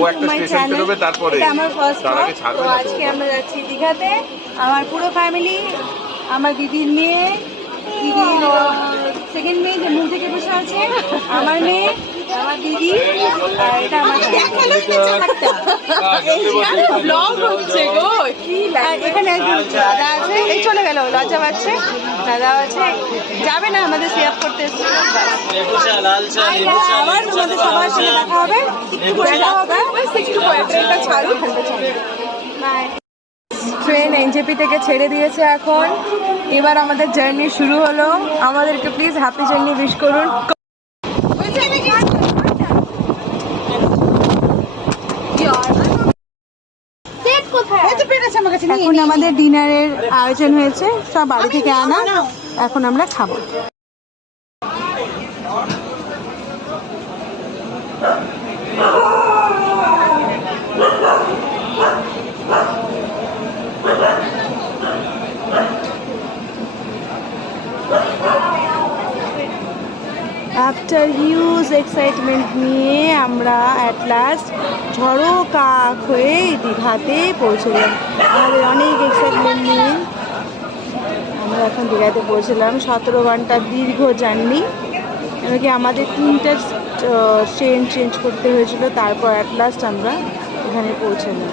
Welcome to my channel. এটা আমার first blog. তো আজকে আমরা যাচ্ছি দীঘাতে, আমার পুরো ফ্যামিলি, আমার দিদির মেয়ে, দিদির সেকেন্ড মেয়ে যে মুখ থেকে বসে আছে, আমার মেয়ে, আমার দিদি, আর এটা আমার ব্লগ হচ্ছে গো। আর এখানে একজন দাদা আছে, এই চলে গেল, লজ্জা পাচ্ছে, দাদা আছে, যাবে না আমাদের সেভ করতে এসেছে। আবার তোমাদের সবার সঙ্গে দেখা হবে, একটু পরে দেখা হবে, একটু পরে ট্রেনটা ছাড়ুন, বাই। ট্রেন এনজেপি থেকে ছেড়ে দিয়েছে এখন, এবার আমাদের জার্নি শুরু হলো। আমাদেরকে প্লিজ হ্যাপি জার্নি উইশ করুন। এখন আমাদের ডিনারের আয়োজন হয়েছে, সব বাড়ি থেকে আনা, এখন আমরা খাবো। আফটার হিউজ এক্সাইটমেন্ট নিয়ে আমরা অ্যাট লাস্ট ঝড়ো কাক হয়ে দীঘাতে পৌঁছলাম। আমাদের অনেক এক্সাইটমেন্ট নিয়ে আমরা এখন দীঘাতে পৌঁছলাম। 17 ঘন্টার দীর্ঘ জার্নি, এমনকি আমাদের 3টা ট্রেন চেঞ্জ করতে হয়েছিল, তারপর অ্যাট লাস্ট আমরা এখানে পৌঁছলাম।